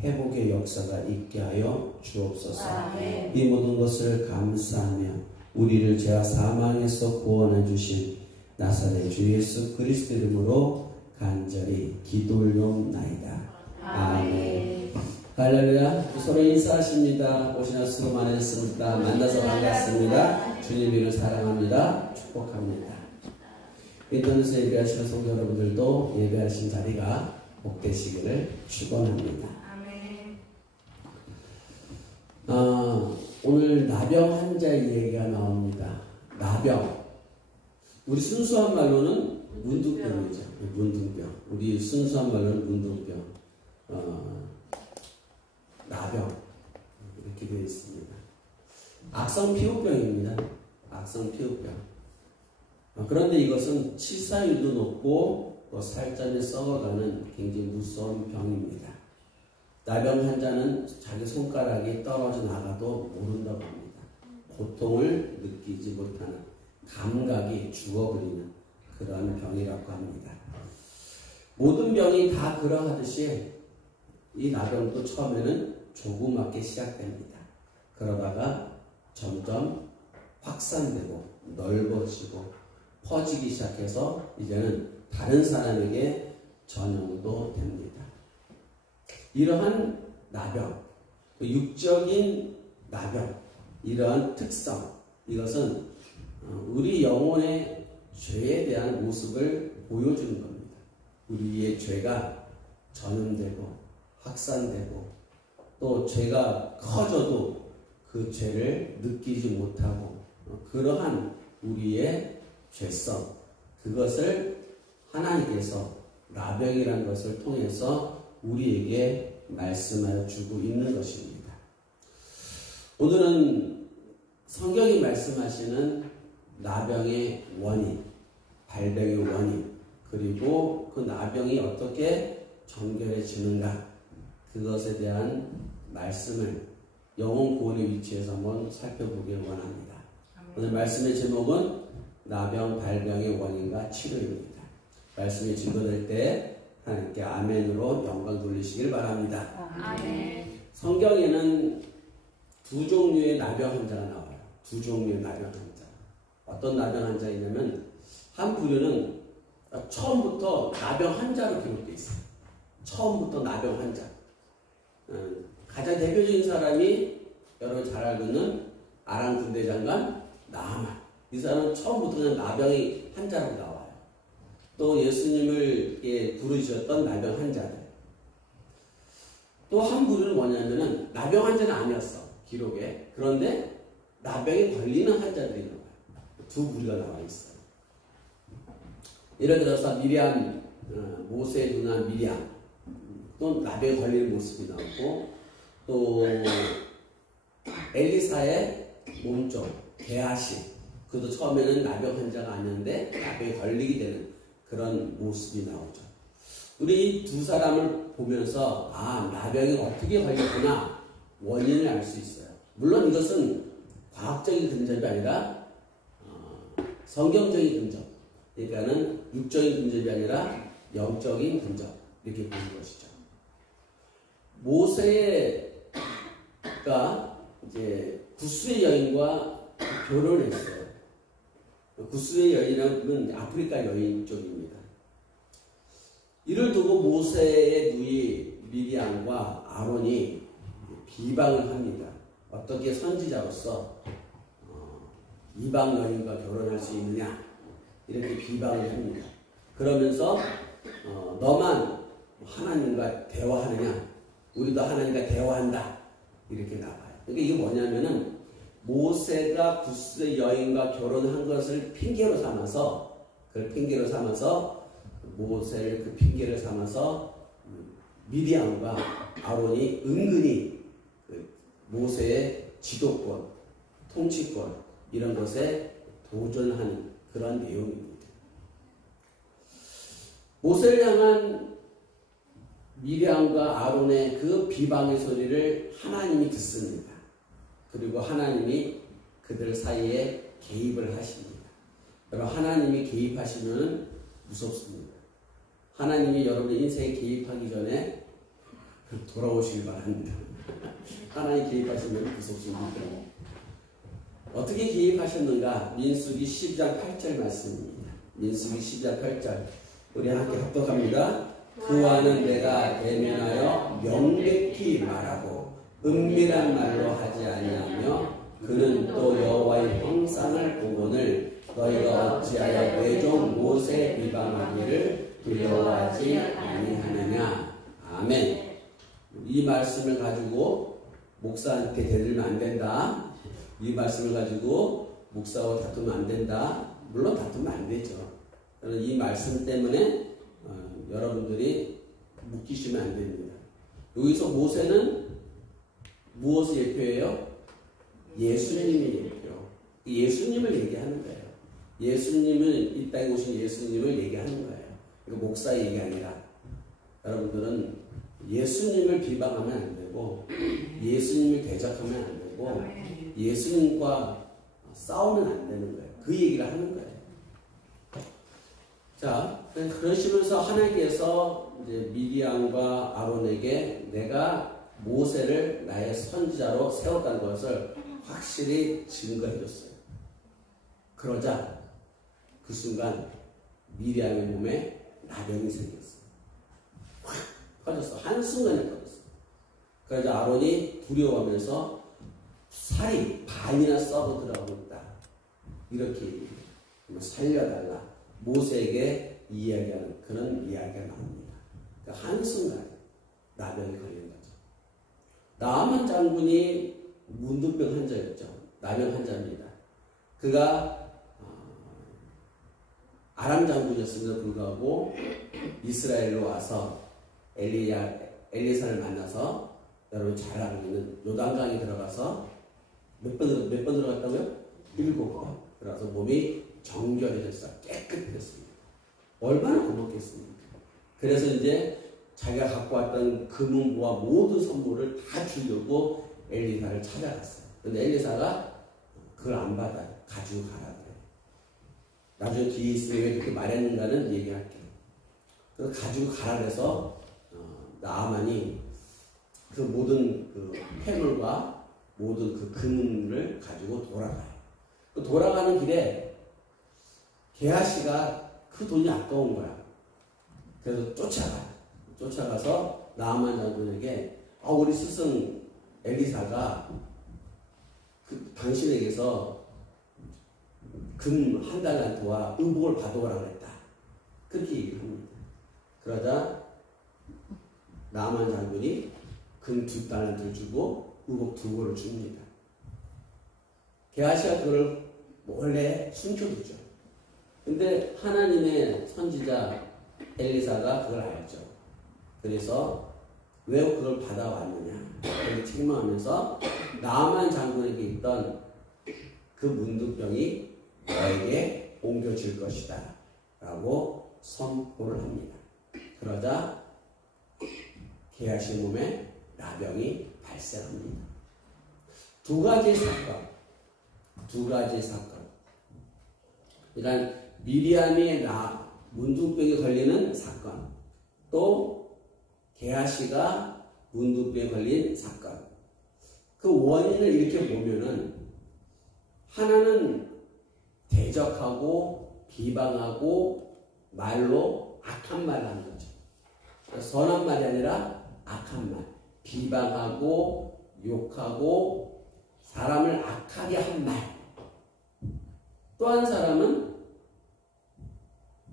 회복의 역사가 있게 하여 주옵소서. 아멘. 이 모든 것을 감사하며 우리를 죄와 사망에서 구원해 주신 나사렛 주 예수 그리스도 이름으로 간절히 기도 올려옵나이다. 아멘. 할렐루야. 서로 인사하십니다. 오시나 수고 많으셨습니다. 만나서 반갑습니다. 주님 이를 사랑합니다. 축복합니다. 인터넷에 예배하시는 성도 여러분들도 예배하신 자리가 복되시기를 축원합니다. 오늘 나병 환자의 얘기가 나옵니다. 나병. 우리 순수한 말로는 문둥병이죠. 문둥병. 우리 순수한 말로는 문둥병. 나병. 이렇게 되어 있습니다. 악성 피부병입니다. 악성 피부병. 그런데 이것은 치사율도 높고 또 살점이 썩어가는 굉장히 무서운 병입니다. 나병 환자는 자기 손가락이 떨어져 나가도 모른다고 합니다. 고통을 느끼지 못하는 감각이 죽어버리는 그러한 병이라고 합니다. 모든 병이 다 그러하듯이 이 나병도 처음에는 조그맣게 시작됩니다. 그러다가 점점 확산되고 넓어지고 퍼지기 시작해서 이제는 다른 사람에게 전염도 됩니다. 이러한 나병, 육적인 나병, 이러한 특성, 이것은 우리 영혼의 죄에 대한 모습을 보여주는 겁니다. 우리의 죄가 전염되고 확산되고 또 죄가 커져도 그 죄를 느끼지 못하고 그러한 우리의 죄성, 그것을 하나님께서 나병이라는 것을 통해서 우리에게 말씀하여 주고 있는 것입니다. 오늘은 성경이 말씀하시는 나병의 원인, 발병의 원인, 그리고 그 나병이 어떻게 정결해지는가, 그것에 대한 말씀을 영혼 구원의 위치에서 한번 살펴보길 원합니다. 오늘 말씀의 제목은 나병, 발병의 원인과 치료입니다. 말씀이 증거될 때 하나님께 아멘으로 영광 돌리시길 바랍니다. 아멘. 성경에는 두 종류의 나병 환자가 나와요. 두 종류의 나병 환자. 어떤 나병 환자이냐면 한 부류는 처음부터 나병 환자로 기록되어 있어요. 처음부터 나병 환자. 가장 대표적인 사람이 여러분 잘 알고 있는 아람 군대 장관 나아만. 이 사람은 처음부터 그냥 나병의 환자로 나와요. 또 예수님을 부르셨던 나병 환자들. 또 한 부류는 뭐냐면은 나병 환자는 아니었어, 기록에. 그런데 나병에 걸리는 환자들이 나와요. 두 부류가 나와 있어요. 예를 들어서 미리암, 모세의 누나 미리암, 또 나병에 걸리는 모습이 나오고, 또 엘리사의 몸종 게하시, 그도 처음에는 나병 환자가 아니었는데 나병에 걸리게 되는 그런 모습이 나오죠. 우리 두 사람을 보면서 나병이 어떻게 걸렸구나 원인을 알 수 있어요. 물론 이것은 과학적인 근접이 아니라 성경적인 근접, 그러니까는 육적인 근접이 아니라 영적인 근접, 이렇게 보는 것이죠. 모세가 이제 구스의 여인과 결혼했어요. 구스의 여인은 아프리카 여인 쪽입니다. 이를 두고 모세의 누이 미리암과 아론이 비방을 합니다. 어떻게 선지자로서 이방 여인과 결혼할 수 있느냐, 이렇게 비방을 합니다. 그러면서 너만 하나님과 대화하느냐, 우리도 하나님과 대화한다, 이렇게 나와요. 그러니까 이게 뭐냐면은 모세가 구스의 여인과 결혼한 것을 핑계로 삼아서, 그걸 핑계로 삼아서 모세를 그 핑계를 삼아서 미리암과 아론이 은근히 그 모세의 지도권, 통치권, 이런 것에 도전하는 그런 내용입니다. 모세를 향한 미리암과 아론의 그 비방의 소리를 하나님이 듣습니다. 그리고 하나님이 그들 사이에 개입을 하십니다. 여러분, 하나님이 개입하시면 무섭습니다. 하나님이 여러분의 인생에 개입하기 전에 돌아오시길 바랍니다. 하나님 개입하시면 무섭습니다. 어떻게 개입하셨는가? 민수기 12장 8절 말씀입니다. 민수기 12장 8절 우리 함께 합독합니다. 그와는 내가 대면하여 명백히 말하고 은밀한 말로 하지 아니하며 그는 또 여호와의 형상을 보거늘 너희가 어찌하여 내 종 모세 비방하기를 두려워하지 아니하느냐. 아멘. 이 말씀을 가지고 목사한테 대들면 안 된다. 이 말씀을 가지고 목사와 다투면 안 된다. 물론 다투면 안 되죠. 저는 이 말씀 때문에 여러분들이 묶이시면 안 됩니다. 여기서 모세는 무엇을 예표해요? 예수님이 예표. 예수님을 얘기하는 거예요. 예수님을 이 땅에 오신 예수님을 얘기하는 거예요. 이거 목사 얘기 아니라 여러분들은 예수님을 비방하면 안 되고 예수님을 대적하면 안 되고 예수님과 싸우면 안 되는 거예요. 그 얘기를 하는 거예요. 자, 그러시면서 하나님께서 이제 미디안과 아론에게 내가 모세를 나의 선지자로 세웠다는 것을 확실히 증거해 줬어요. 그러자 그 순간 미디안의 몸에 나병이 생겼어요. 확 퍼졌어. 한순간에 퍼졌어. 그러자 아론이 두려워하면서 살이 반이나 썩어 들어가고 있다. 이렇게 살려달라. 모세에게 이야기하는 그런 이야기가 나옵니다. 그러니까 한순간에 나병이 걸린 거죠. 나아만 장군이 문둥병 환자였죠. 나병 환자입니다. 그가 아람 장군이었음에도 불구하고 이스라엘로 와서 엘리사를 만나서 여러분 잘 알고 있는 요단강에 들어가서 몇 번 들어갔다고요? 7번. 그래서 몸이 정결해졌어요. 깨끗해졌습니다. 얼마나 고맙겠습니까? 그래서 이제 자기가 갖고 왔던 금은보와 모든 선물을 다 주려고 엘리사를 찾아갔어요. 근데 엘리사가 그걸 안 받아요. 가지고 가라 그래요. 나중에 뒤에 있으면 왜 그렇게 말했는가는 얘기할게요. 그래서 가지고 가라 그래서 나아만이 그 모든 그 폐물과 모든 그 금을 가지고 돌아가요. 그 돌아가는 길에 게하시가 그 돈이 아까운 거야. 그래서 쫓아가서 나아만 장군에게 우리 스승 엘리사가 당신에게서 금 1달란트와 의복을 받아오라고 했다. 그렇게 얘기를 합니다. 그러자 나아만 장군이 금 2달란트를 주고 의복 2벌을 줍니다. 게하시가 그걸 몰래 숨겨두죠. 근데 하나님의 선지자 엘리사가 그걸 알죠. 그래서 왜 그걸 받아왔느냐. 그걸 책망하면서 나아만 장군에게 있던 그 문둥병이 너에게 옮겨질 것이다. 라고 선포를 합니다. 그러자 게하시 몸에 나병이 발생합니다. 두 가지 사건. 그러니까 미리암이 문둥병에 걸리는 사건, 또 게하시가 문둥병에 걸린 사건. 그 원인을 이렇게 보면은 하나는 대적하고 비방하고 말로 악한 말을 하는 거죠. 선한 말이 아니라 악한 말. 비방하고 욕하고 사람을 악하게 한 말. 또 한 사람은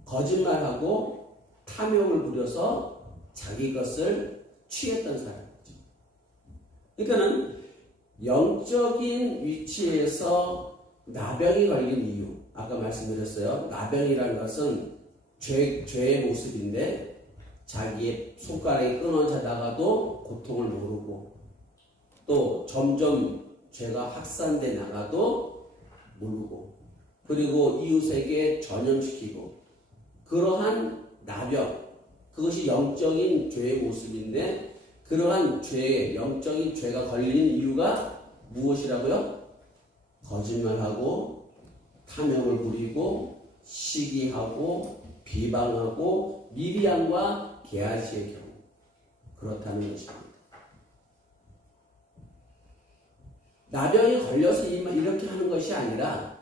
거짓말하고 탐욕을 부려서 자기 것을 취했던 사람이죠. 그러니까는 영적인 위치에서 나병이 걸린 이유, 아까 말씀드렸어요. 나병이라는 것은 죄의 모습인데 자기의 손가락이 끊어지다가도 고통을 모르고 또 점점 죄가 확산돼 나가도 모르고 그리고 이웃에게 전염시키고 그러한 나병, 그것이 영적인 죄의 모습인데 그러한 영적인 죄가 걸리는 이유가 무엇이라고요? 거짓말하고 탐욕을 부리고 시기하고 비방하고 미리암과 게하시의 경우 그렇다는 것입니다. 나병이 걸려서 이렇게 하는 것이 아니라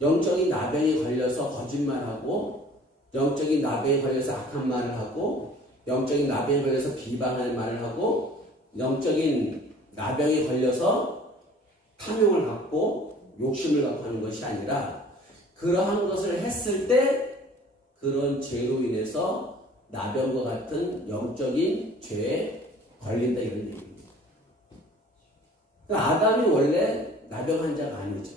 영적인 나병이 걸려서 거짓말하고 영적인 나병이 걸려서 악한 말을 하고 영적인 나병이 걸려서 비방할 말을 하고 영적인 나병이 걸려서 탐욕을 갖고 욕심을 갖고 하는 것이 아니라 그러한 것을 했을 때 그런 죄로 인해서 나병과 같은 영적인 죄에 걸린다 이런 얘기입니다. 아담이 원래 나병 환자가 아니죠.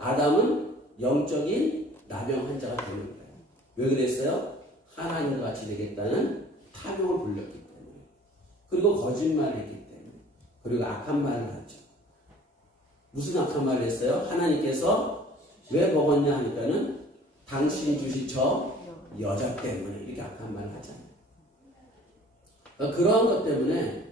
아담은 영적인 나병 환자가 되는 거예요. 왜 그랬어요? 하나님과 같이 되겠다는 탐욕을 불렸기 때문에. 그리고 거짓말을 했기 때문에. 그리고 악한 말을 하죠. 무슨 악한 말을 했어요? 하나님께서 왜 먹었냐 하니까는 당신 주신 저 여자 때문에 이렇게 악한 말을 하잖아요. 그러니까 그러한 것 때문에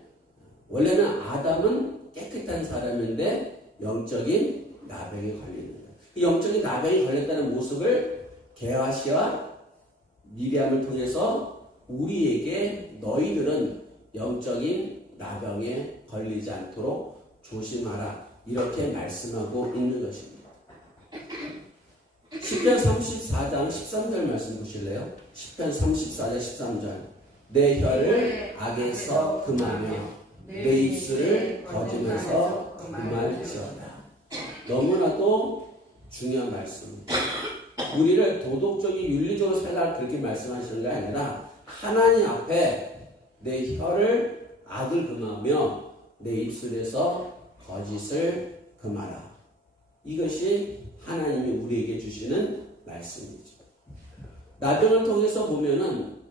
원래는 아담은 깨끗한 사람인데 영적인 나병이 걸리는 거예요. 이 영적인 나병이 걸렸다는 모습을 게하시와 미리암을 통해서 우리에게 너희들은 영적인 나병에 걸리지 않도록 조심하라 이렇게 말씀하고 있는 것입니다. 시편 34장 13절 말씀 보실래요? 시편 34장 13절 내 혀를 악에서 금하며 내 입술을 거짓에서 금할지어다. 너무나도 중요한 말씀입니다. 우리를 도덕적인 윤리적으로 살아라 그렇게 말씀하시는 게 아니라 하나님 앞에 내 혀를 악을 금하며 내 입술에서 거짓을 금하라. 이것이 하나님이 우리에게 주시는 말씀이죠. 나병을 통해서 보면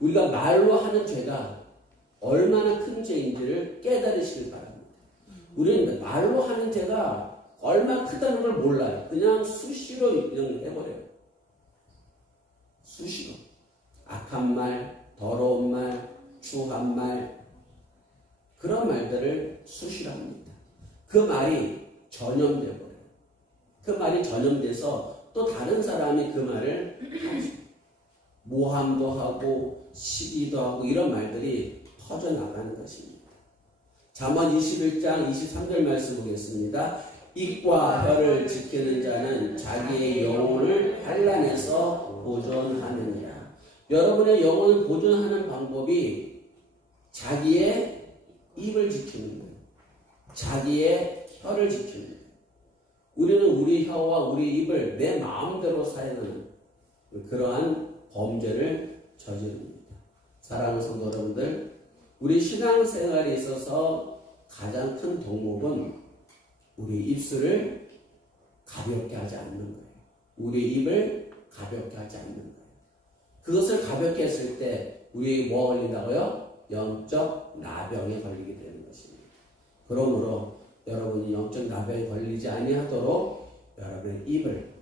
우리가 말로 하는 죄가 얼마나 큰 죄인지를 깨달으시길 바랍니다. 우리는 말로 하는 죄가 얼마나 크다는 걸 몰라요. 그냥 수시로 그냥 해버려요. 수시로. 악한 말, 더러운 말, 추한 말 그런 말들을 수시로 합니다. 그 말이 전염돼 버려요. 그 말이 전염돼서 또 다른 사람이 그 말을 모함도 하고 시기도 하고 이런 말들이 퍼져나가는 것입니다. 잠언 21장 23절 말씀 보겠습니다. 입과 혀를 지키는 자는 자기의 영혼을 환난에서 보존하느니라. 여러분의 영혼을 보존하는 방법이 자기의 입을 지키는 거예요. 자기의 혀를 지키는 거예요. 우리는 우리 혀와 우리 입을 내 마음대로 사용하는 그러한 범죄를 저지릅니다. 사랑하는 성도 여러분들, 우리 신앙생활에 있어서 가장 큰 동목은 우리 입술을 가볍게 하지 않는 거예요. 우리 입을 가볍게 하지 않는 거예요. 그것을 가볍게 했을 때 우리에게 뭐가 걸린다고요? 영적 나병에 걸리게 되는 것입니다. 그러므로 여러분이 영적 나병에 걸리지 아니하도록 여러분의 입을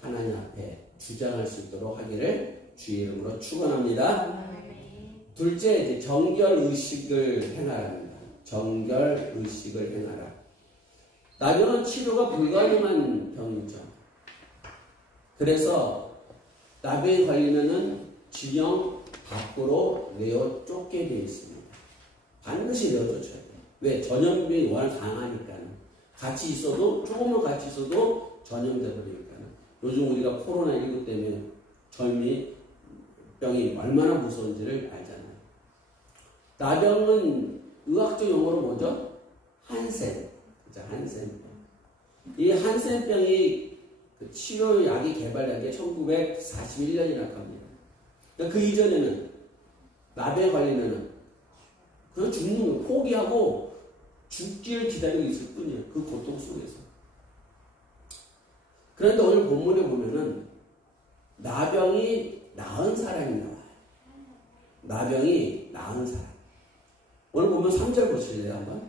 하나님 앞에 주장할 수 있도록 하기를 주의 이름으로 축원합니다. 둘째, 정결의식을 행하랍니다. 정결의식을 행하라. 나병은 치료가 불가능한 병이죠. 그래서 나병에 걸리면은 진영 밖으로 내어 쫓게 되어 있습니다. 반드시 내어 쫓아야 돼요. 왜? 전염병이 워낙 강하니까요. 같이 있어도, 조금만 같이 있어도 전염돼 버리니까요. 요즘 우리가 코로나19 때문에 전염병이 얼마나 무서운지를 알잖아요. 나병은 의학적 용어로 뭐죠? 한센. 그죠? 한센병. 이 한센병이 그 치료약이 개발된 게 1941년이라고 합니다. 그러니까 그 이전에는 나병에 걸리면은 그냥 죽는 거 포기하고 죽기를 기다리고 있을 뿐이에요. 그 고통 속에서. 그런데 오늘 본문에 보면은 나병이 나은 사람이 나와요. 나병이 나은 사람. 오늘 보면 3절 보실래요, 한번?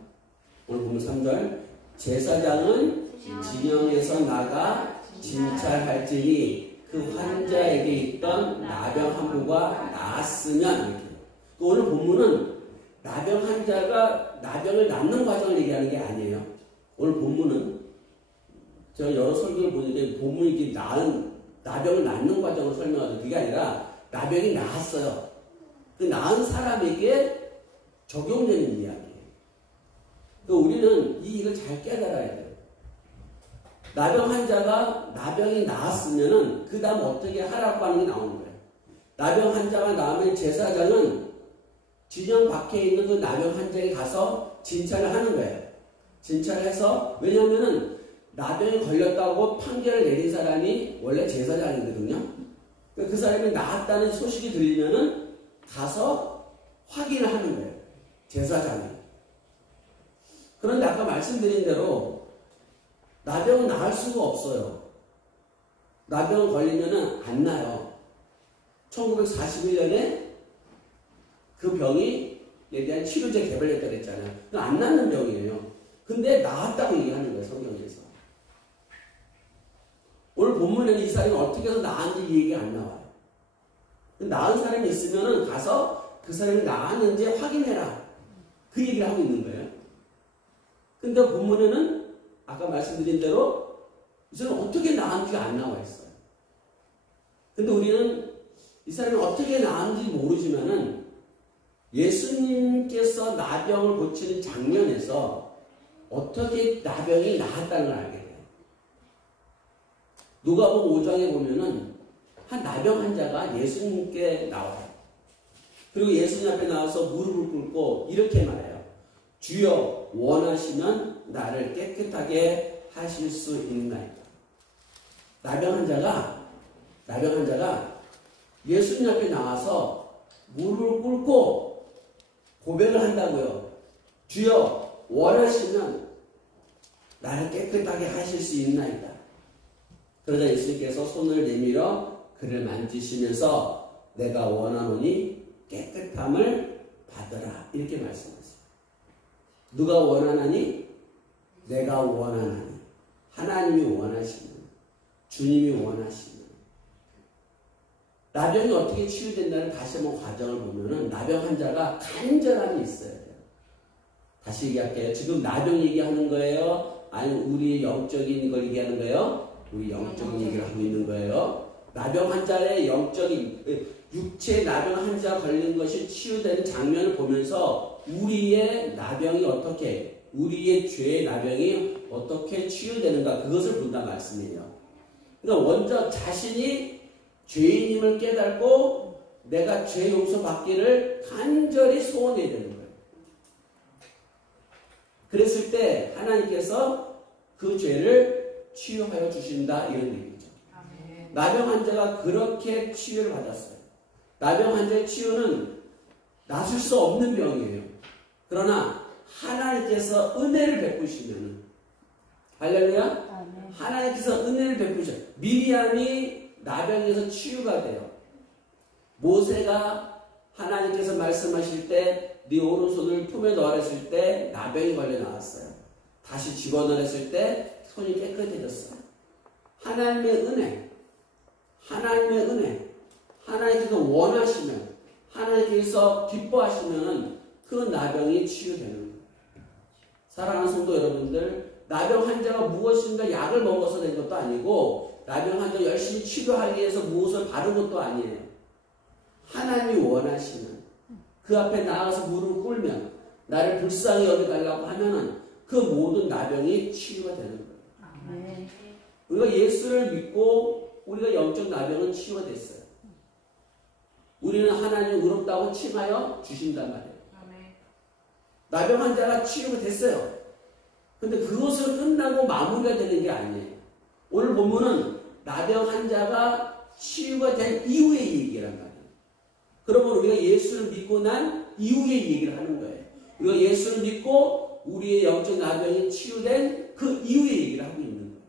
오늘 보면 3절. 제사장은 진영에서 나가 진찰할지니 그 환자에게 있던 나병 한 부가 나았으면 이렇게. 오늘 본문은 나병 환자가 나병을 낫는 과정을 얘기하는 게 아니에요. 오늘 본문은 제가 여러 설교를 보는데 본문이 이렇게 나병을 낫는 과정을 설명하는 그게 아니라 나병이 나았어요. 그 나은 사람에게 적용되는 이야기예요. 우리는 이 일을 잘 깨달아야 돼요. 나병 환자가 나병이 나았으면은 그 다음 어떻게 하라고 하는 게 나오는 거예요. 나병 환자가 나오면 제사장은 진영 밖에 있는 그 나병 환자에 가서 진찰을 하는 거예요. 진찰을 해서, 왜냐면은 나병에 걸렸다고 판결을 내린 사람이 원래 제사장이거든요. 그 사람이 나았다는 소식이 들리면은 가서 확인을 하는 거예요. 제사장이. 그런데 아까 말씀드린 대로 나병은 나을 수가 없어요. 나병 걸리면은 안 나요. 1941년에 그 병이 에 대한 치료제 개발했다고 했잖아요. 안 낫는 병이에요. 근데 나았다고 얘기하는 거예요, 성경에서. 오늘 본문에는 이 사람이 어떻게 해서 나았는지 얘기가 안 나와요. 나은 사람이 있으면은 가서 그 사람이 나았는지 확인해라. 그 얘기를 하고 있는 거예요. 근데 본문에는 아까 말씀드린 대로 이 사람이 어떻게 나았는지가 안 나와 있어요. 근데 우리는 이 사람이 어떻게 나았는지 모르지만은 예수님께서 나병을 고치는 장면에서 어떻게 나병이 나았다는 걸 알게 돼요. 누가복음 5장에 보면은 한 나병 환자가 예수님께 나와요. 그리고 예수님 앞에 나와서 무릎을 꿇고 이렇게 말해요. 주여 원하시면 나를 깨끗하게 하실 수 있나이까. 나병 환자가 예수님 앞에 나와서 무릎을 꿇고 고백을 한다고요. 주여 원하시면 나를 깨끗하게 하실 수 있나이다. 그러자 예수님께서 손을 내밀어 그를 만지시면서 내가 원하노니 깨끗함을 받으라. 이렇게 말씀하세요. 누가 원하나니? 내가 원하나니. 하나님이 원하시면, 주님이 원하시면. 나병이 어떻게 치유된다는 다시 한번 과정을 보면은 나병 환자가 간절함이 있어야 돼요. 다시 얘기할게요. 지금 나병 얘기하는 거예요? 아니면 우리의 영적인 걸 얘기하는 거예요? 우리 영적인 얘기를 하고 있는 거예요. 나병 환자의 영적인, 육체 나병 환자 걸린 것이 치유되는 장면을 보면서 우리의 나병이 어떻게, 우리의 죄의 나병이 어떻게 치유되는가, 그것을 본다 말씀이에요. 그러니까 먼저 자신이 죄인임을 깨닫고 내가 죄 용서 받기를 간절히 소원해야 되는 거예요. 그랬을 때 하나님께서 그 죄를 치유하여 주신다, 이런 얘기죠. 아멘. 나병 환자가 그렇게 치유를 받았어요. 나병 환자의 치유는 나술 수 없는 병이에요. 그러나 하나님께서 은혜를 베푸시면, 할렐루야? 아멘. 하나님께서 은혜를 베푸셔. 미리암이 나병에서 치유가 돼요. 모세가 하나님께서 말씀하실 때 네 오른손을 품에 넣으라 했을 때 나병이 걸려 나왔어요. 다시 집어넣었을 때 손이 깨끗해졌어요. 하나님의 은혜, 하나님께서 원하시면, 하나님께서 기뻐하시면 그 나병이 치유되는 거예요. 사랑하는 성도 여러분들, 나병 환자가 무엇인가 약을 먹어서 된 것도 아니고 나병 환자 열심히 치료하기 위해서 무엇을 바른 것도 아니에요. 하나님이 원하시면, 그 앞에 나가서 무릎을 꿇으면, 나를 불쌍히 여겨달라고 하면은 그 모든 나병이 치유가 되는 거예요. 네. 우리가 예수를 믿고 우리가 영적 나병은 치유가 됐어요. 우리는 하나님 의롭다고 칭하여 주신단 말이에요. 네. 나병 환자가 치유가 됐어요. 근데 그것을 끝나고 마무리가 되는 게 아니에요. 오늘 본문은 나병 환자가 치유가 된 이후의 얘기란 말이에요. 그러면 우리가 예수를 믿고 난 이후의 얘기를 하는 거예요. 우리가 예수를 믿고 우리의 영적 나병이 치유된 그 이후의 얘기를 하고 있는 거예요.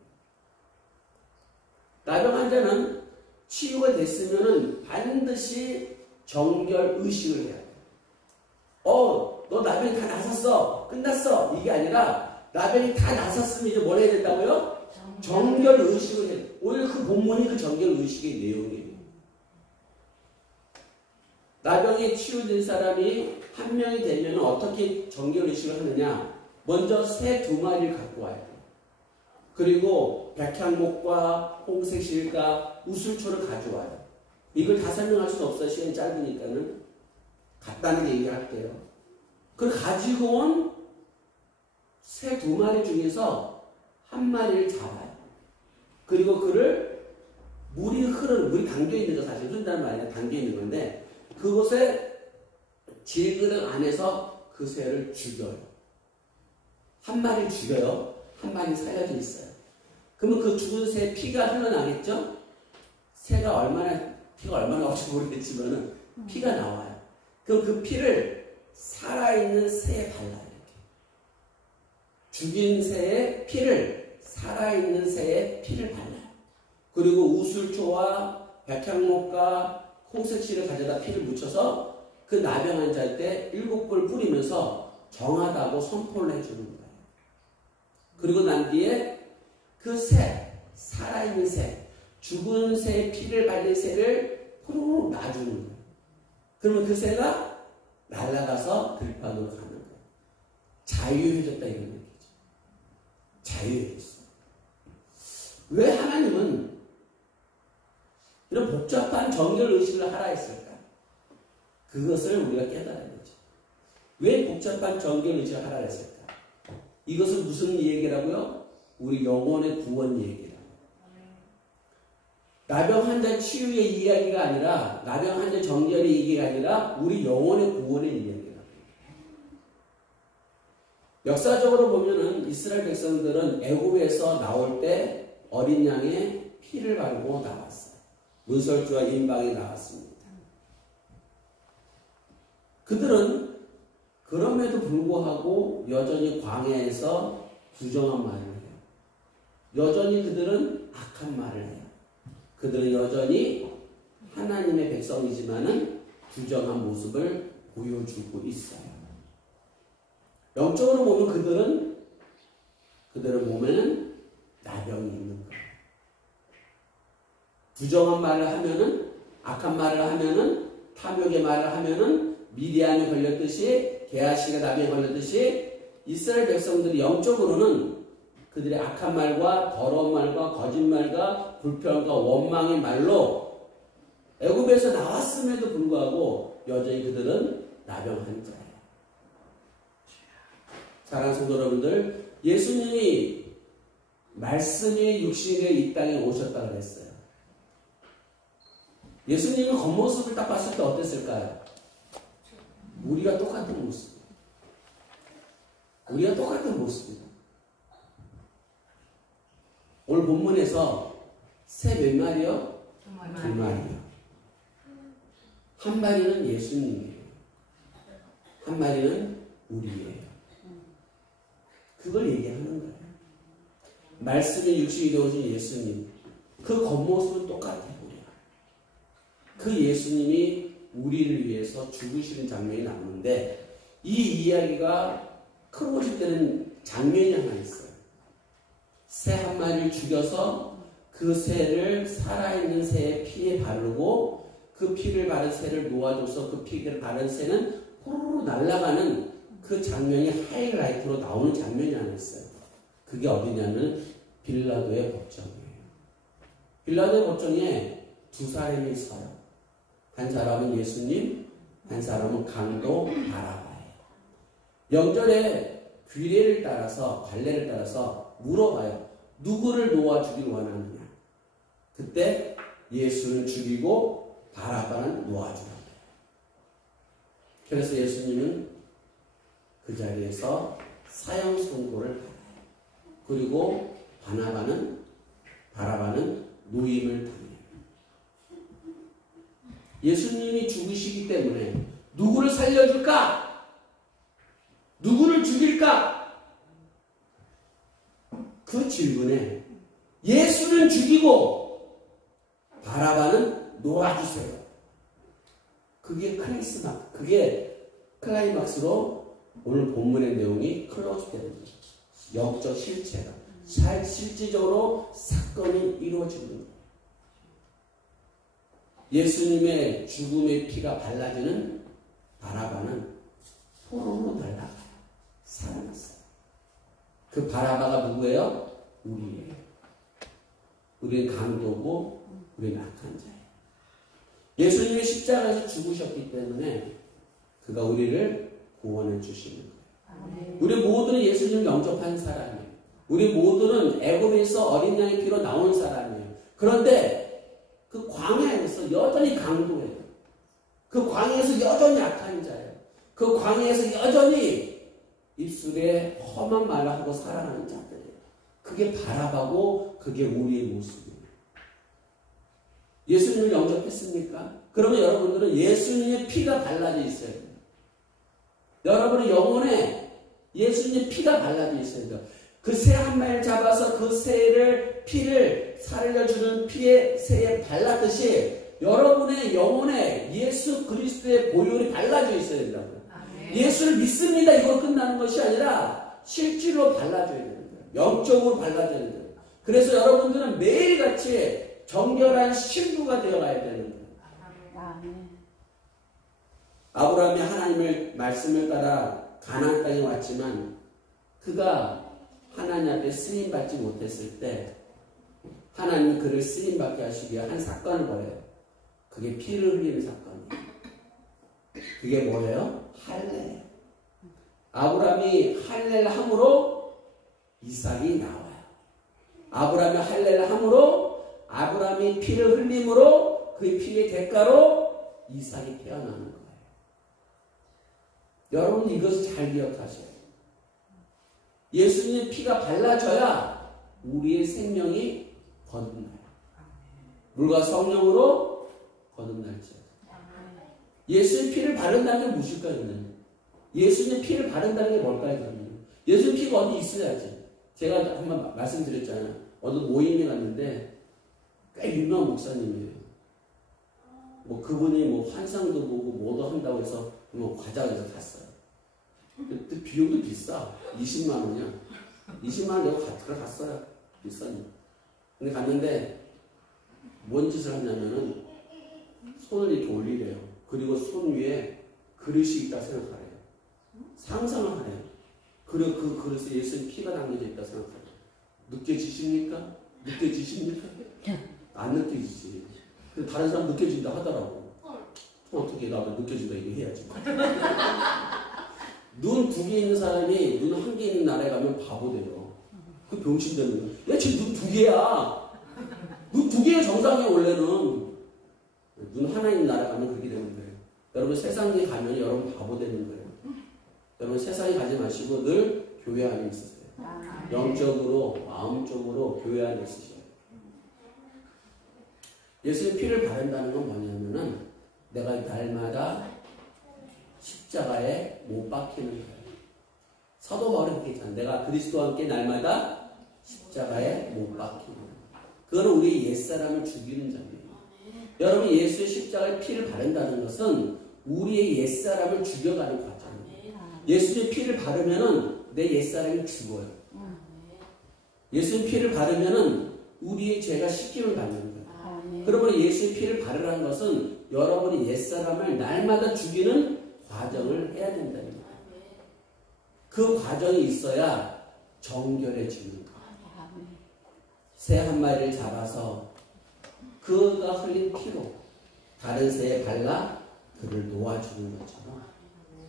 나병 환자는 치유가 됐으면 반드시 정결 의식을 해야 돼요. 너 나병이 다 나섰어. 끝났어. 이게 아니라 나병이 다 나섰으면 이제 뭘 해야 된다고요? 정결 의식을 해야 돼요. 오늘 그 본문이 그 정결 의식의 내용이에요. 나병에 치유된 사람이 한 명이 되면 어떻게 정결의식을 하느냐. 먼저 새 2마리를 갖고 와야 돼요. 그리고 백향목과 홍색실과 우슬초를 가져와요. 이걸 다 설명할 수는 없어요. 시간이 짧으니까는. 간단하게 얘기할게요. 그걸 가지고 온 새 2마리 중에서 한 마리를 잡아요. 그리고 그를 물이 담겨 있는 거 사실 흐른다는 말이 아니라 담겨 있는 건데 그곳에 질그릇 안에서 그 새를 죽여요. 한 마리를 죽여요. 한 마리 살려져 있어요. 그러면 그 죽은 새의 피가 흘러나겠죠? 피가 얼마나 나올지 모르겠지만은 피가 나와요. 그럼 그 피를 살아있는 새에 발라요. 이렇게. 죽인 새의 피를 살아있는 새의 피를 발라요. 그리고 우술초와 백향목과 홍색실을 가져다 피를 묻혀서 그 나병 환자일 때 7볼 뿌리면서 정하다고 선포를 해주는 거예요. 그리고 난 뒤에 그 새, 살아있는 새, 죽은 새의 피를 발린 새를 호로록 놔주는 거예요. 그러면 그 새가 날아가서 들판으로 가는 거예요. 자유해졌다 이런 얘기죠. 자유해졌어. 왜 하나님은 이런 복잡한 정결 의식을 하라 했을까? 그것을 우리가 깨달아야 되죠. 왜 복잡한 정결 의식을 하라 했을까? 이것은 무슨 얘기라고요? 우리 영혼의 구원 얘기라고. 나병 환자 치유의 이야기가 아니라 나병 환자 정결의 얘기가 아니라 우리 영혼의 구원의 이야기라고. 역사적으로 보면은 이스라엘 백성들은 애굽에서 나올 때 어린 양의 피를 바르고 나왔어요. 문설주와 임방이 나왔습니다. 그들은 그럼에도 불구하고 여전히 광야에서 부정한 말을 해요. 여전히 그들은 악한 말을 해요. 그들은 여전히 하나님의 백성이지만은 부정한 모습을 보여주고 있어요. 영적으로 보면 그들의 몸에는 나병이 있는 거예요. 부정한 말을 하면은, 악한 말을 하면은, 탐욕의 말을 하면은, 미디안에 걸렸듯이, 게하시가 나병에 걸렸듯이, 이스라엘 백성들이 영적으로는 그들의 악한 말과 더러운 말과 거짓말과 불평과 원망의 말로 애굽에서 나왔음에도 불구하고 여전히 그들은 나병 환자예요. 사랑하는 성도 여러분들, 예수님이 말씀이 육신에 이 땅에 오셨다고 했어요. 예수님의 겉모습을 딱 봤을 때 어땠을까요? 우리가 똑같은 모습. 우리가 똑같은 모습이다. 오늘 본문에서 새 몇 마리요? 2마리요. 한 마리는 예수님이에요. 한 마리는 우리예요. 그걸 얘기하는 거예요. 말씀이 육신이 되어진 예수님. 그 겉모습은 똑같아요. 그 예수님이 우리를 위해서 죽으시는 장면이 나오는데 이 이야기가 크로질 장면이 하나 있어요. 새 한 마리를 죽여서 그 새를 살아있는 새의 피에 바르고 그 피를 바른 새를 놓아줘서 그 피를 바른 새는 호로로 날아가는 그 장면이 하이라이트로 나오는 장면이 하나 있어요. 그게 어디냐면 빌라도의 법정이에요. 빌라도의 법정에 2사람이 서요. 한 사람은 예수님, 한 사람은 강도 바라바예요. 영전에 규례를 따라서 관례를 따라서 물어봐요. 누구를 놓아주길 원하느냐. 그때 예수는 죽이고 바라바는 놓아주라고 해요. 그래서 예수님은 그 자리에서 사형 선고를 받아요. 그리고 바라바는 노임을 당해요. 예수님이 죽으시기 때문에 누구를 살려줄까? 누구를 죽일까? 그 질문에 예수는 죽이고 바라바는 놓아주세요. 그게 클라이막스로 오늘 본문의 내용이 클로즈되는 거예요. 영적 실체가 실질적으로 사건이 이루어지는 거예요. 예수님의 죽음의 피가 발라지는 바라바는 포로로 날아가요. 살아났어요. 그 바라바가 누구예요? 우리예요. 우리는 강도고 우리는 악한 자예요. 예수님이 십자가에서 죽으셨기 때문에 그가 우리를 구원해 주시는 거예요. 우리 모두는 예수님을 영접한 사람이에요. 우리 모두는 애굽에서 어린 양의 피로 나온 사람이에요. 그런데 그 광야에서 여전히 강도예요. 그 광야에서 여전히 약한 자예요. 그 광야에서 여전히 입술에 험한 말을 하고 살아가는 자들이에요. 그게 바라바고 그게 우리의 모습이에요. 예수님을 영접했습니까? 그러면 여러분들은 예수님의 피가 발라져 있어야 돼요. 여러분의 영혼에 예수님의 피가 발라져 있어야 돼요. 그 새 한 마리를 잡아서 그 새를 피를 살을 주는 피에 새에 발랐듯이 여러분의 영혼에 예수 그리스도의 보혈이 발라져 있어야 된다고요. 예수를 믿습니다. 이거 끝나는 것이 아니라 실제로 발라줘야 되는 거예요. 영적으로 발라줘야 되는 거예요. 그래서 여러분들은 매일같이 정결한 신부가 되어가야 되는 거예요. 아브라함이 하나님의 말씀을 따라 가나안 땅에 왔지만 그가 하나님 앞에 쓰임받지 못했을 때 하나님이 그를 쓰임받게 하시기 위해 한 사건을 벌여요. 그게 피를 흘리는 사건이에요. 그게 뭐예요? 할례. 아브라함이 할례를 함으로 이삭이 나와요. 아브라함이 할례를 함으로 아브라함이 피를 흘림으로 그 피의 대가로 이삭이 태어나는 거예요. 여러분 이것을 잘 기억하셔야 돼요. 예수님의 피가 발라져야 우리의 생명이 거듭나요. 물과 성령으로 거듭날지어다. 예수의 피를 바른다는 게 무엇일까요? 예수님의 피를 바른다는 게 뭘까요? 예수의 피가 어디 있어야지. 제가 한번 말씀드렸잖아요. 어느 모임에 갔는데 꽤 유명한 목사님이에요. 뭐 그분이 뭐 환상도 보고 뭐도 한다고 해서 뭐 과자에서 갔어요. 근데 비용도 비싸. 20만 원이야. 20만 원 내고 들어갔어요. 비싸니. 근데 갔는데 뭔 짓을 하냐면은 손을 이렇게 올리래요. 그리고 손 위에 그릇이 있다 생각하래요. 상상을 하래요. 그리고 그 그릇에 예수의 피가 담겨져 있다 생각하래요. 느껴지십니까? 느껴지십니까? 안 느껴지지. 다른 사람 느껴진다 하더라고. 어떻게 나도 느껴진다 이거 해야지. 눈 두 개 있는 사람이 눈 한 개 있는 나라에 가면 바보 돼요. 그 병신 되는 거야. 야, 지금 눈 두 개야. 눈 두 개의 정상이야 원래는. 눈 하나 있는 나라 가면 그렇게 되는 거예요. 여러분 세상에 가면 여러분 바보 되는 거예요. 여러분 세상에 가지 마시고 늘 교회 안에 있으세요. 영적으로 마음적으로 교회 안에 있으셔야 돼요. 예수의 피를 바른다는 건 뭐냐면은 내가 날마다 십자가에 못 박히는 거예요. 사도 바울이 그렇게 했잖아요. 내가 그리스도와 함께 날마다 십자가에 못 박히는 거예요. 그거는 우리 옛사람을 죽이는 점이에요. 여러분 예수의 십자가에 피를 바른다는 것은 우리의 옛사람을 죽여가는 과정이에요. 예수의 피를 바르면은 내 옛사람이 죽어요. 예수의 피를 바르면은 우리의 죄가 씻김을 받는 거예요. 그러므로 예수의 피를 바르라는 것은 여러분이 옛사람을 날마다 죽이는 과정을 해야 된다는 거예요. 그 과정이 있어야 정결해지는 거예요. 새 한 마리를 잡아서 그가 흘린 피로 다른 새에 발라 그를 놓아주는 것처럼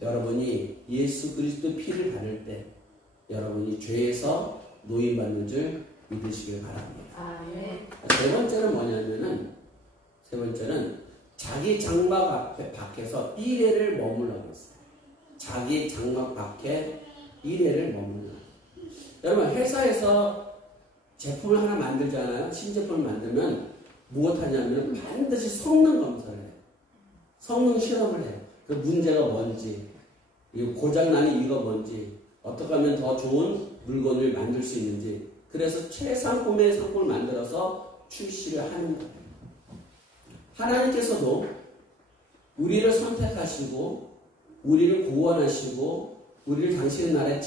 여러분이 예수 그리스도 피를 바를 때 여러분이 죄에서 노임받는 줄 믿으시길 바랍니다. 세 번째는 뭐냐면은 세 번째는 자기 장막 밖에서 1회를 머물러 있어요. 자기 장막 밖에 1회를 머물러. 여러분 회사에서 제품을 하나 만들잖아요. 신제품을 만들면 무엇 하냐면 반드시 성능 검사를 해요. 성능 실험을 해요. 그 문제가 뭔지, 고장나는 이유가 뭔지, 어떻게 하면 더 좋은 물건을 만들 수 있는지. 그래서 최상품의 상품을 만들어서 출시를 하는 거예요. 하나님께서도 우리를 선택하시고 우리를 구원하시고 우리를 당신의 나라에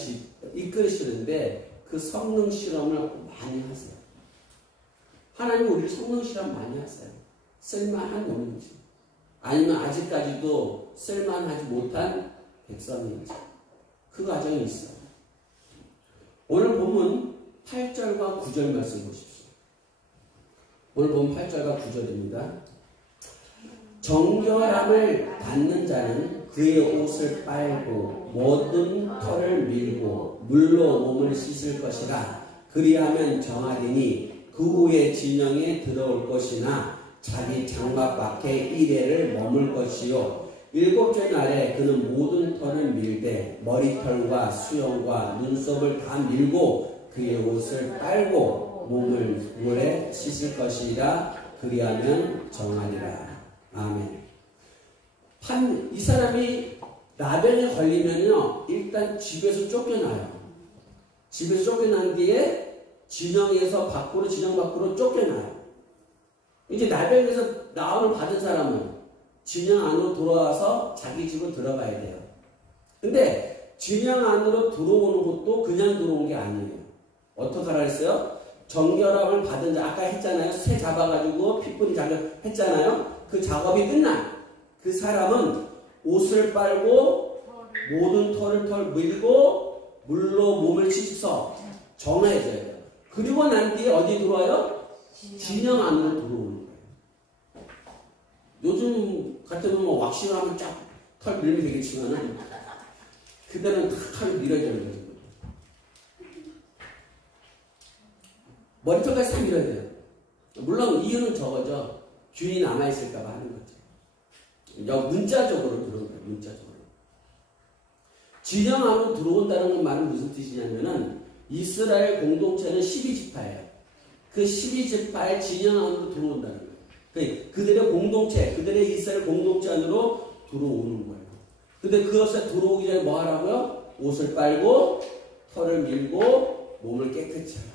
이끌으시는데 그 성능 실험을 많이 하세요. 하나님 우리를 성능 실험 많이 하세요. 쓸만한 놈인지 아니면 아직까지도 쓸만하지 못한 백성인지 그 과정이 있어요. 오늘 본문 8절과 9절 말씀 보십시오. 오늘 본문 8절과 9절입니다. 정결함을 받는 자는 그의 옷을 빨고 모든 털을 밀고 물로 몸을 씻을 것이라. 그리하면 정하리니 그 후에 진영에 들어올 것이나 자기 장막 밖에 이래를 머물 것이요. 일곱째 날에 그는 모든 털을 밀되 머리털과 수염과 눈썹을 다 밀고 그의 옷을 빨고 몸을 물에 씻을 것이라. 그리하면 정하리라. 아멘. 이 사람이 나병에 걸리면요, 일단 집에서 쫓겨나요. 집에서 쫓겨난 뒤에 진영 밖으로 쫓겨나요. 이제 나병에서 나음을 받은 사람은 진영 안으로 돌아와서 자기 집으로 들어가야 돼요. 근데 진영 안으로 들어오는 것도 그냥 들어온 게 아니에요. 어떻게 하라 했어요? 정결함을 받은 자, 아까 했잖아요. 새 잡아가지고 핏분이 작업했잖아요. 그 작업이 끝난 그 사람은 옷을 빨고 모든 털을 밀고 물로 몸을 씻어 정해져야 돼요. 그리고 난 뒤에 어디 들어와요? 진영 안으로 들어오는 거예요. 요즘 같으면 뭐 왁싱을 하면 쫙 털 밀면 되겠지만은 그때는 털이 밀어져야 돼요. 머리털까지 다 밀어야 돼요. 물론 이유는 저거죠. 균이 남아있을까봐 하는 거죠. 문자적으로 들어온 거예요. 문자적으로. 진영 안으로 들어온다는 말은 무슨 뜻이냐면은 이스라엘 공동체는 12지파예요. 그 12지파의 진영 안으로 들어온다는 거예요. 그들의 공동체, 그들의 이스라엘 공동체 안으로 들어오는 거예요. 근데 그것에 들어오기 전에 뭐 하라고요? 옷을 빨고 털을 밀고 몸을 깨끗이 하라고.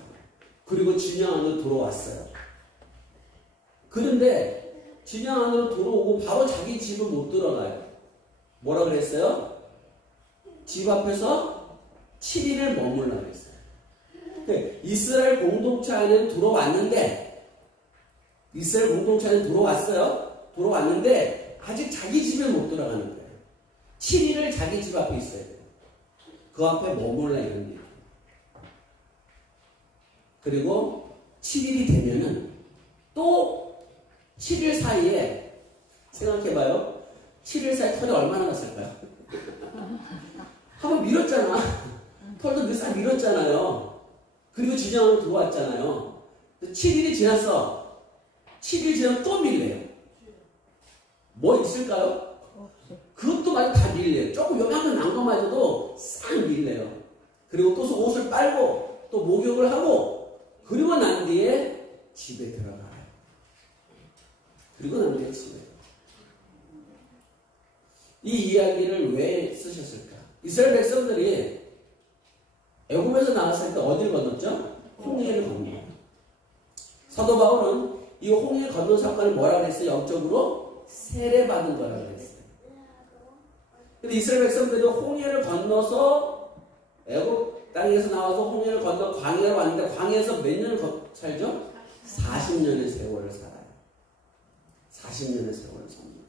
그리고 진영 안으로 들어왔어요. 그런데 진영 안으로 들어오고 바로 자기 집을 못 들어가요. 뭐라 그랬어요? 집 앞에서 7일을 머물라 그랬어요. 이스라엘 공동체 안에 들어왔는데, 이스라엘 공동체 안에 들어왔어요. 들어왔는데 아직 자기 집에 못 들어가는 거예요. 7일을 자기 집 앞에 있어야 돼요. 그 앞에 머물라 이런 얘기예요. 그리고 7일이 되면은 또 7일 사이에 생각해봐요. 7일 사이에 털이 얼마나 갔을까요? 한번 밀었잖아. 털도 몇 살 밀었잖아요. 그리고 진영으로 들어왔잖아요. 7일이 지났어. 7일 지나면 또 밀래요. 뭐 있을까요? 그것도 마저 다 밀래요. 조금 요만큼 난 것마저도 싹 밀래요. 그리고 또 옷을 빨고 또 목욕을 하고 그리고 난 뒤에 집에 들어가요. 그리고 난 뒤에 집에. 이 이야기를 왜 쓰셨을까? 이스라엘 백성들이 애굽에서 나왔을 때 어디를 건넜죠? 홍해를 건너요. 사도 바울은 이 홍해 건넌 사건을 뭐라고 했어요? 영적으로 세례받은 거라고 했어요. 근데 이스라엘 백성들이 홍해를 건너서 애굽 땅에서 나와서 홍해를 건너 광야로 왔는데 광야에서 몇 년을 살죠? 40년의 세월을 살아요. 40년의 세월을 삽니다.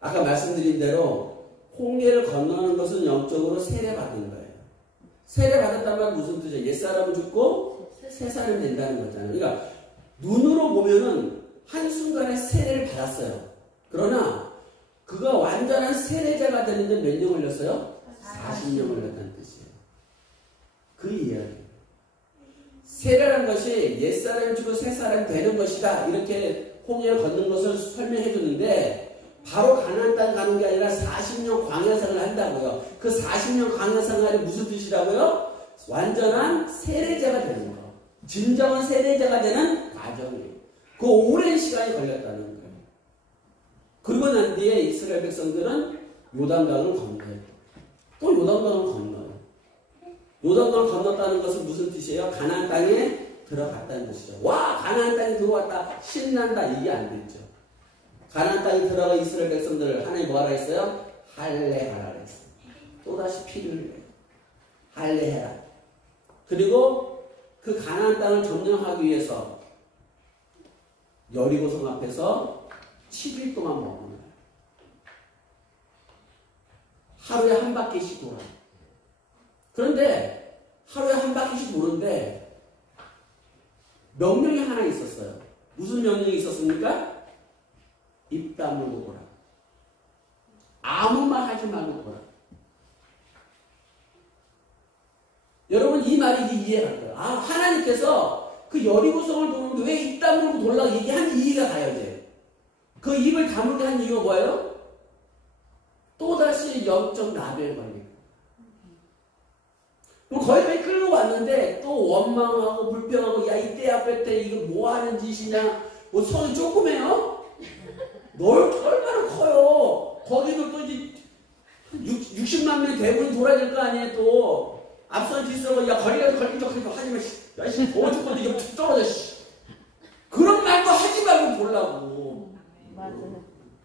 아까 말씀드린 대로 홍해를 건너는 것은 영적으로 세례받은 거예요. 세례받았다는 말 무슨 뜻이에요? 옛사람은 죽고 새사람이 된다는 거잖아요. 그러니까 눈으로 보면은 한순간에 세례를 받았어요. 그러나 그가 완전한 세례자가 되는데 몇 년 걸렸어요? 40년 걸렸다는 뜻이에요. 그 이야기예요. 세례라는 것이 옛사람이 죽고 새사람이 되는 것이다. 이렇게 홍해를 걷는 것을 설명해 주는데 바로 가나안 땅 가는 게 아니라 40년 광야 생활을 한다고요. 그 40년 광야 생활이 무슨 뜻이라고요? 완전한 세례자가 되는 거. 진정한 세례자가 되는 과정이에요. 그 오랜 시간이 걸렸다는 거예요. 그리고 난 뒤에 이스라엘 백성들은 요단강을 건너요. 또 요단강을 건너요. 요단강을 건넜다는 것은 무슨 뜻이에요? 가나안 땅에 들어갔다는 뜻이죠. 와, 가나안 땅에 들어왔다. 신난다. 이게 안 됐죠. 가나안 땅에 들어가 이스라엘 백성들을 하나님 뭐하라 했어요? 할례하라 했어요. 또다시 피를 흘려요. 할례해라. 그리고 그 가나안 땅을 점령하기 위해서 여리고성 앞에서 7일 동안 머물러요. 하루에 한 바퀴씩 돌아요. 그런데 하루에 한 바퀴씩 도는데 명령이 하나 있었어요. 무슨 명령이 있었습니까? 입 다물고 보라. 아무 말 하지 말고 보라. 여러분 이 말이 이해할 거예요. 아, 하나님께서 그 여리고성을 도는데 왜 입 다물고 돌라고 얘기한 이해가 가요. 이제 그 입을 다물게 한 이유가 뭐예요? 또다시 영적 나병에 걸리고 거기까지 끌고 왔는데 또 원망하고 불평하고 야 이때 앞에 때 이거 뭐 하는 짓이냐, 뭐 손이 조그매요? 얼마나 커요. 거기도 또 이제 60만 명이 대부분 돌아야 될 거 아니에요. 또 앞선 뒤서고 야 걸리죠 하지마 야씨 어죽고 이게 떨어져 씨. 그런 말도 하지 말고 보려고.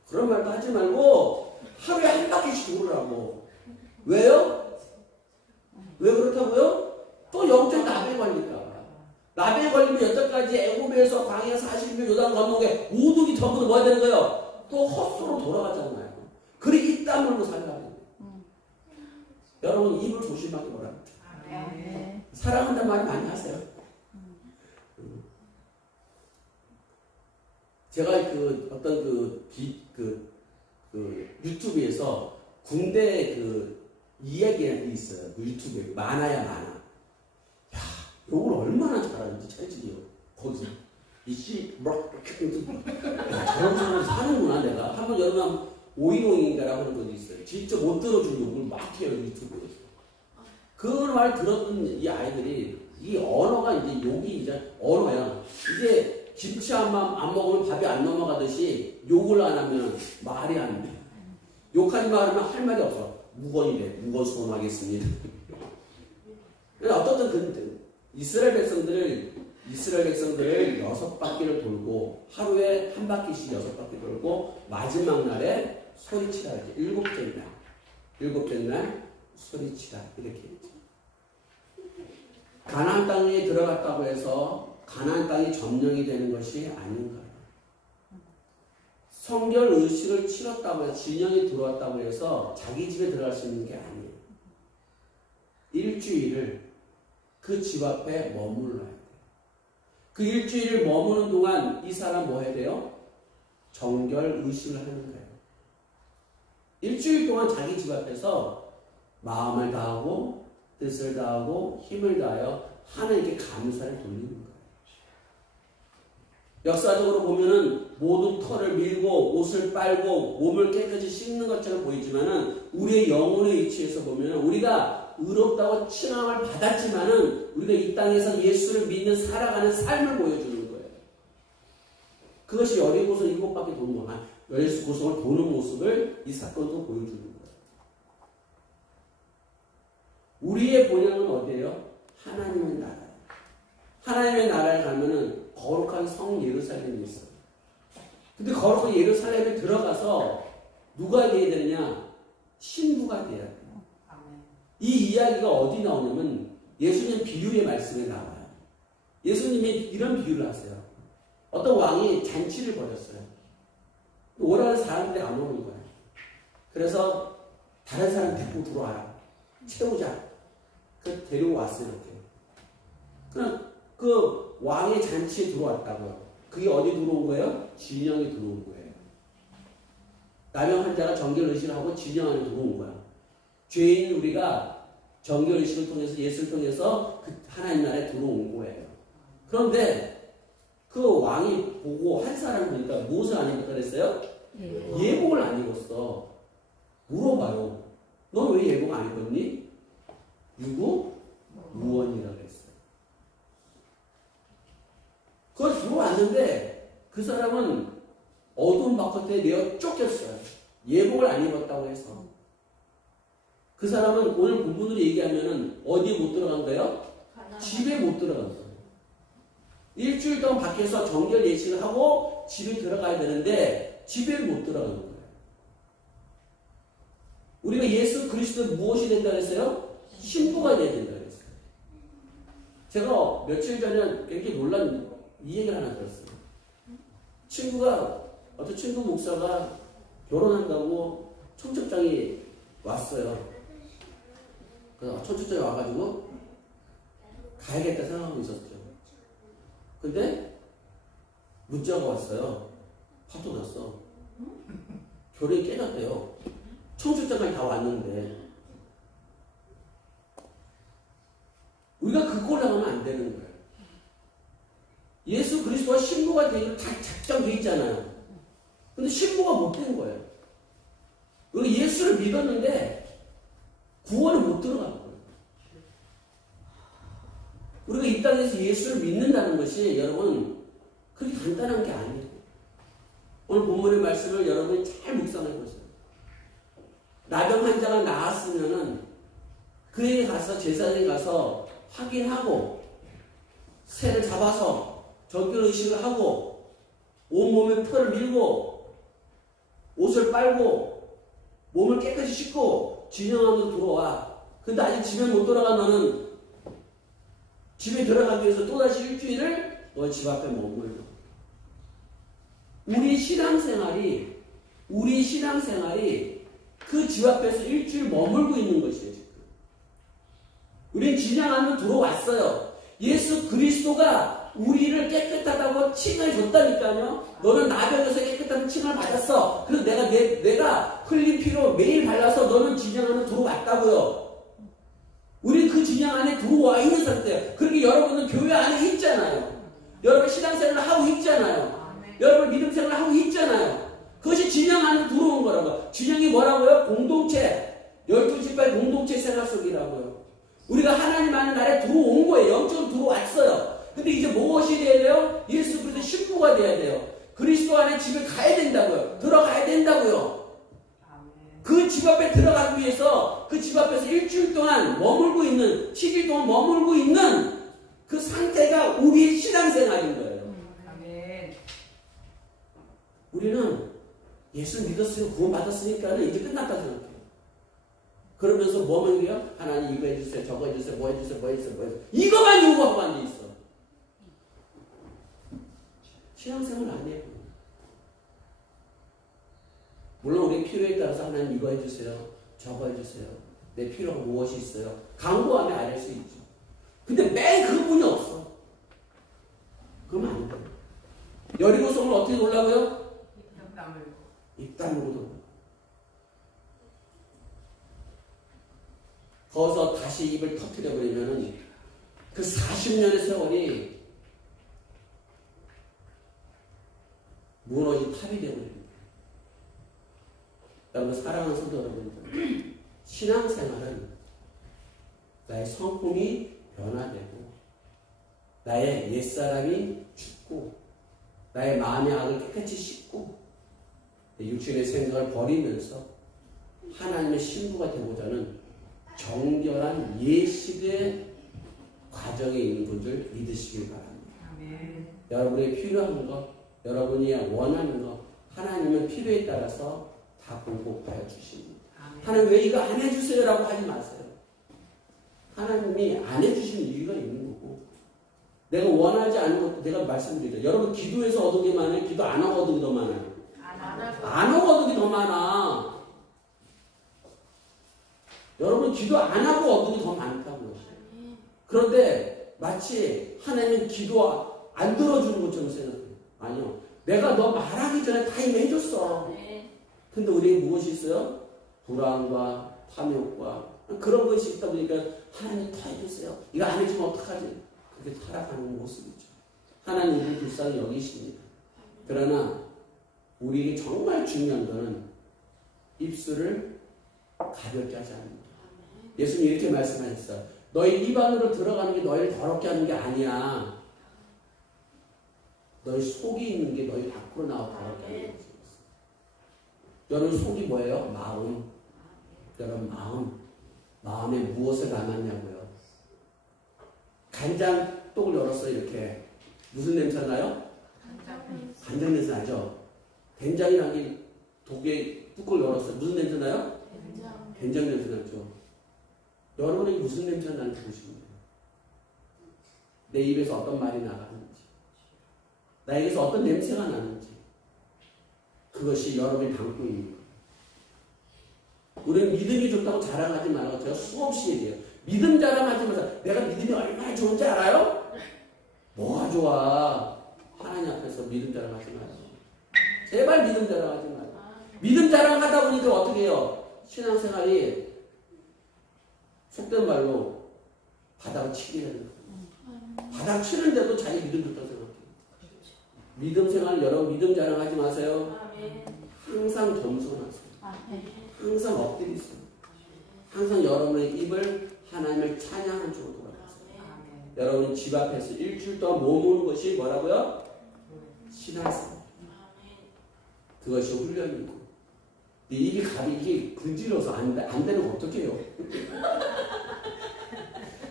그런 말도 하지 말고 하루에 한 바퀴씩 돌으라고. 왜요? 왜 그렇다고요? 또 영적 나병에 걸릴까 봐. 나병에 걸리면 여태까지 애굽에서 광야 40일 요단 건너게 우두기 덤으로 뭐 해야 되는 거예요? 또 헛수로 돌아가잖아요. 그래 입 다물고 살라고. 여러분 입을 조심하게 뭐라. 사랑한다는 말 많이 하세요. 제가 그 어떤 유튜브에서 군대 이야기가 있어요. 그 유튜브에 만화야 만화. 야, 욕을 얼마나 잘하는지 찰지요. 거기서 이씨 막 저런 사람 사는구나 내가. 한번 여러분 오이롱인가라고 하는 것도 있어요. 진짜 못 들어준 욕을 막 해요 유튜브에서. 그 말 들었던 이 아이들이 이 언어가 이제 욕이 이제 언어야. 이제 김치 안 먹으면 밥이 안 넘어가듯이 욕을 안 하면 말이 안 돼. 욕하지 말하면 할 말이 없어. 무건이래. 무건 수험하겠습니다. 어떻든 이스라엘 백성들을 6바퀴를 돌고 하루에 한 바퀴씩 6바퀴 돌고 마지막 날에 소리치라 이렇게 일곱째 날 소리치라 이렇게 했죠. 가나안 땅에 들어갔다고 해서 가나안 땅이 점령이 되는 것이 아닌가요? 성결 의식을 치렀다고 해서 진영이 들어왔다고 해서 자기 집에 들어갈 수 있는 게 아니에요. 일주일을 그 집 앞에 머물러야 돼요. 그 일주일을 머무는 동안 이 사람 뭐 해야 돼요? 정결 의식을 하는 거예요. 일주일 동안 자기 집 앞에서 마음을 다하고 뜻을 다하고 힘을 다하여 하나님께 감사를 돌리는 거예요. 역사적으로 보면은 모든 털을 밀고 옷을 빨고 몸을 깨끗이 씻는 것처럼 보이지만은 우리의 영혼의 위치에서 보면은 우리가 의롭다고 칭함을 받았지만은 우리가 이 땅에서 예수를 믿는 살아가는 삶을 보여주는 거예요. 그것이 여리고성 7바퀴 도는 거, 여리고성을 도는 모습을 이 사건도 보여주는 거예요. 우리의 본향은 어디예요? 하나님의 나라예요. 하나님의 나라에 가면은 거룩한 성 예루살렘이 있어요. 근데 거룩한 예루살렘에 들어가서 누가 돼야 되느냐? 신부가 돼야 돼요. 이 이야기가 어디 나오냐면 예수님 비유의 말씀에 나와요. 예수님이 이런 비유를 하세요. 어떤 왕이 잔치를 벌였어요. 오라는 사람들이 안 오는 거예요. 그래서 다른 사람 데리고 들어와요. 채우자. 그 데리고 왔어요. 이렇게. 그냥 그 왕의 잔치에 들어왔다고요. 그게 어디 들어온 거예요? 진영에 들어온 거예요. 나병 환자가 정결의식을 하고 진영 안에 들어온 거야. 죄인 우리가 정결의식을 통해서 예수를 통해서 그 하나님 나라에 들어온 거예요. 그런데 그 왕이 보고 한 사람을 보니까 무엇을 안 입었다 그랬어요? 예복을 안 입었어. 물어봐요. 넌 왜 예복 안 입었니? 유구 무원이라고 했어요. 그걸 들어왔는데 그 사람은 어두운 바깥에 내어 쫓겼어요. 예복을 안 입었다고 해서. 그 사람은 오늘 본문으로 얘기하면 어디에 못 들어간 거예요? 집에 못 들어간 거예요. 일주일 동안 밖에서 정결 예식을 하고 집에 들어가야 되는데 집에 못 들어가는 거예요. 우리가 예수 그리스도 무엇이 된다 그랬어요? 신부가 돼야 된다 그랬어요. 제가 며칠 전에 굉장히 놀란 이 얘기를 하나 들었어요. 어떤 친구 목사가 결혼한다고 청첩장이 왔어요. 그래서 청첩장이 와가지고 가야겠다 생각하고 있었죠. 근데 문자가 왔어요. 파토 났어. 결혼이 깨졌대요. 청첩장까지 다 왔는데 우리가 그 꼴 나가면 안 되는 거예요. 예수 그리스도가 신부가 되기로 다 작정돼 있잖아요. 근데 신부가 못 된 거예요. 우리가 예수를 믿었는데 구원을 못 들어간 거예요. 우리가 이 땅에서 예수를 믿는다는 것이 여러분 그렇게 간단한 게 아니에요. 오늘 본문의 말씀을 여러분이 잘 묵상해 보세요. 나병 환자가 나았으면은 그에게 가서 제사장에 가서 확인하고 새를 잡아서 정결 의식을 하고 온몸에 털을 밀고 옷을 빨고 몸을 깨끗이 씻고 진영 안으로 들어와. 근데 아직 집에 못 돌아가면은 집에 들어가기 위해서 또다시 일주일을 너 집 앞에 머물러. 우리 신앙생활이 그 집 앞에서 일주일 머물고 있는 것이에요. 지금 우린 진영 안으로 들어왔어요. 예수 그리스도가 우리를 깨끗하다고 칭을 줬다니까요. 너는 나병에서 깨끗한 칭을 받았어. 그래서 내가 흘린 피로 매일 발라서 너는 진영 안으로 들어왔다고요. 우린 그 진영 안에 들어와 있는 상태예요. 그렇게 여러분은 교회 안에 있잖아요. 여러분 신앙생활을 하고 있잖아요. 여러분 믿음생활을 하고 있잖아요. 그것이 진영 안에 들어온 거라고요. 진영이 뭐라고요? 공동체, 12지파의 공동체 생활 속이라고요. 우리가 하나님 안에 나라에 들어온 거예요. 영적으로 들어왔어요. 근데 이제 무엇이 돼야 돼요? 예수 그리스도 신부가 돼야 돼요. 그리스도 안에 집에 가야 된다고요. 들어가야 된다고요. 그 집 앞에 들어가기 위해서 그 집 앞에서 일주일 동안 머물고 있는, 10일 동안 머물고 있는 그 상태가 우리의 신앙생활인 거예요. 우리는 예수 믿었으면 구원받았으니까 이제 끝났다 생각해요. 그러면서 뭐만 얘기해요? 하나님 이거 해주세요, 저거 해주세요, 뭐 해주세요, 뭐 해주세요, 뭐 해주세요. 이거만 요구하고 앉아있어. 신앙생활 안 해요. 물론 우리 필요에 따라서 하나님 이거 해주세요, 저거 해주세요, 내 필요가 무엇이 있어요, 강구하면 알 수 있죠. 근데 매일 그분이 없어. 그러면 안 돼요. 여리고성을 어떻게 놀라고요? 입 다물고 돌아. 거기서 다시 입을 터뜨려 버리면은 그 40년의 세월이 무너진 탑이 되어버립니다. 여러분 사랑하는 성도 여러분들, 신앙생활은 나의 성품이 변화되고 나의 옛사람이 죽고 나의 마음의 악을 깨끗이 씻고 육신의 생각을 버리면서 하나님의 신부가 되고자 하는 정결한 예식의 과정에 있는 분들 믿으시길 바랍니다. 여러분이 필요한 것, 여러분이 원하는 것, 하나님은 필요에 따라서 다 공급하여 주십니다. 하나님 왜 이거 안 해주세요? 라고 하지 마세요. 하나님이 안 해주시는 이유가 있는 거고, 내가 원하지 않는 것도 내가 말씀드리죠. 여러분 기도해서 얻은 게 많아요? 기도 안 하고 얻은 게 더 많아요? 안 하고 얻은 게 더 많아. 여러분 기도 안 하고 얻은 게 더 많다고요. 그런데 마치 하나님은 기도 안 들어주는 것처럼 생각해요. 아니요. 내가 너 말하기 전에 다 이미 해줬어. 근데 우리에게 무엇이 있어요? 불안과 탐욕과 그런 것이 있다 보니까 하나님 더 해주세요. 이거 안 해주면 어떡하지? 그렇게 타락하는 모습이죠. 하나님은 불쌍히 여기십니다. 그러나 우리에게 정말 중요한 것은 입술을 가볍게 하지 않는다. 예수님이 이렇게 말씀하셨어요. 너희 입 안으로 들어가는 게 너희를 더럽게 하는 게 아니야. 너희 속이 있는 게 너희 밖으로 나와 더럽게 하는 것이었어. 여러분 속이 뭐예요? 마음. 여러분 마음에 무엇을 담았냐고요. 간장독을 열었어요. 이렇게 무슨 냄새 나요? 간장 냄새 나죠? 된장이라는 게 독에 뚜껑을 열었어요. 무슨 냄새 나요? 된장 냄새 나죠? 여러분에게 무슨 냄새가 나는지 보시면 돼요. 내 입에서 어떤 말이 나가는지, 나에게서 어떤 냄새가 나는지, 그것이 여러분이 담고 있는 거예요. 우리는 믿음이 좋다고 자랑하지 말라고 제가 수없이 얘기해요. 믿음 자랑하지 마세요. 내가 믿음이 얼마나 좋은지 알아요? 뭐가 좋아? 하나님 앞에서 믿음 자랑하지 마요. 제발 믿음 자랑하지 마요. 믿음 자랑하다 보니까 어떻게 해요? 신앙생활이 속된 말로 바닥을 치게 되는 거예요. 바닥 치는데도 자기 믿음 좋다고 생각해요. 믿음 생활, 여러분 믿음 자랑하지 마세요. 항상 겸손하세요. 항상 엎드리세요. 항상 여러분의 입을 하나님을 찬양한 쪽으로 돌아가세요. 여러분 집 앞에서 일주일 동안 머무는 것이 뭐라고요? 신앙생활. 그것이 훈련이고. 입이 이게 근질러서 안 되는 거 어떻게 해요?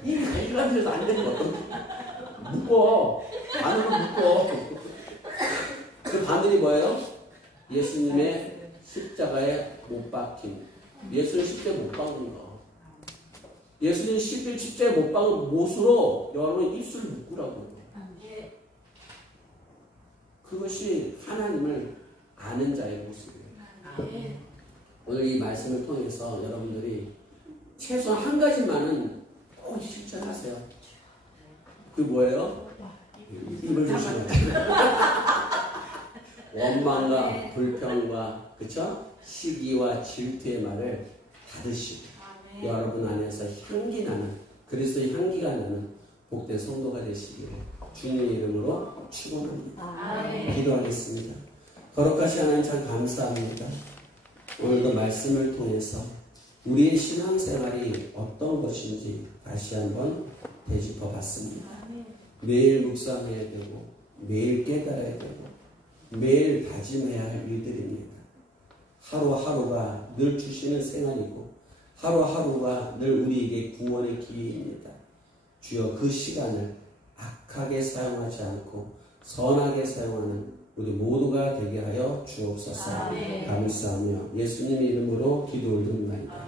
입이 간질간질해서 안 되는 거 어떡해? 묶어. 안으로 묶어. 그 바늘이 뭐예요? 예수님의 십자가에 못 박힘. 예수님 십자가에 못 박은 거. 예수님 십자가에 못 박은 못으로 여러분 입술을 묶으라고. 그것이 하나님을 아는 자의 모습이에요. 오늘 이 말씀을 통해서 여러분들이 최소한 한 가지만은 꼭 실천하세요. 그게 뭐예요? 입을 조심해야 돼요. 원망과 불평과 그쵸? 시기와 질투의 말을 닫으시고 여러분 안에서 향기 나는 그리스도의 향기가 나는 복된 성도가 되시기를 주님의 이름으로 축원합니다. 기도하겠습니다. 거룩하신 하나님 참 감사합니다. 오늘도 말씀을 통해서 우리의 신앙생활이 어떤 것인지 다시 한번 되짚어 봤습니다. 매일 묵상해야 되고 매일 깨달아야 되고 매일 다짐해야 할 일들입니다. 하루하루가 늘 주시는 생활이고 하루하루가 늘 우리에게 구원의 기회입니다. 주여 그 시간을 악하게 사용하지 않고 선하게 사용하는 우리 모두가 되게 하여 주옵소서. 감사하며 예수님 이름으로 기도 올립니다.